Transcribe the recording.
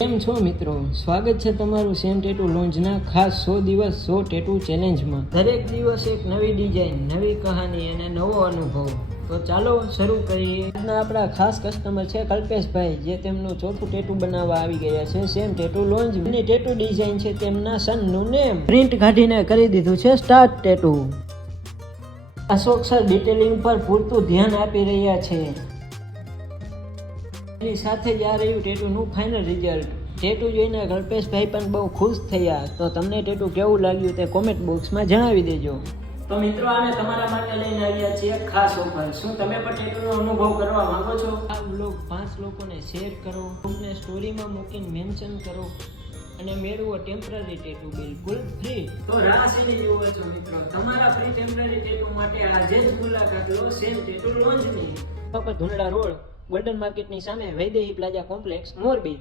કેમ છો મિત્રો, સ્વાગત છે તમારું સેમ ટેટુ લોન્જના ખાસ 100 દિવસ 100 ટેટુ ચેલેન્જમાં। દરેક દિવસ એક નવી ડિઝાઇન, નવી કહાની અને નવો અનુભવ। તો ચાલો શરૂ કરીએ। આજના આપણા ખાસ કસ્ટમર છે કલ્પેશભાઈ, જે તેમનું ચોથું ટેટુ બનાવવા આવી ગયા છે સેમ ટેટુ લોન્જ। એની ટેટુ ડિઝાઇન છે તેમના સનનું નેમ, પ્રિન્ટ કાઢીને કરી દીધું છે start tattoo. Ashok sir detailing પર પૂરતું ધ્યાન આપી રહ્યા છે। એની સાથે જ આ રહ્યું ટેટુનું ફાઇનલ રિઝલ્ટ। ટેટુ જોઈને કલ્પેશભાઈ પણ બહુ ખુશ થયા। તો તમને ટેટુ કેવું લાગ્યું તે કોમેન્ટ બોક્સમાં જણાવી દેજો। તો મિત્રો, આને તમારા માટે લઈને આવ્યા છીએ ખાસ ઓફર। શું તમે પણ ટેટુનો અનુભવ કરવા માંગો છો? આ બ્લોગ 5 લોકોને શેર કરો, ગ્રુપને સ્ટોરીમાં મૂકીને મેન્શન કરો અને મેળવો ટેમ્પરરી ટેટુ બિલકુલ ફ્રી। તો રાહ શેની જુઓ છો મિત્રો? તમારા ફ્રી ટેમ્પરરી ટેટુ માટે આજે જ મુલાકાત લો સેમ ટેટુ લોન્જની। ધુંડળા રોડ, ગોલ્ડન માર્કેટની સામે વૈદેહી પ્લાઝા કોમ્પ્લેક્સ, મોરબી।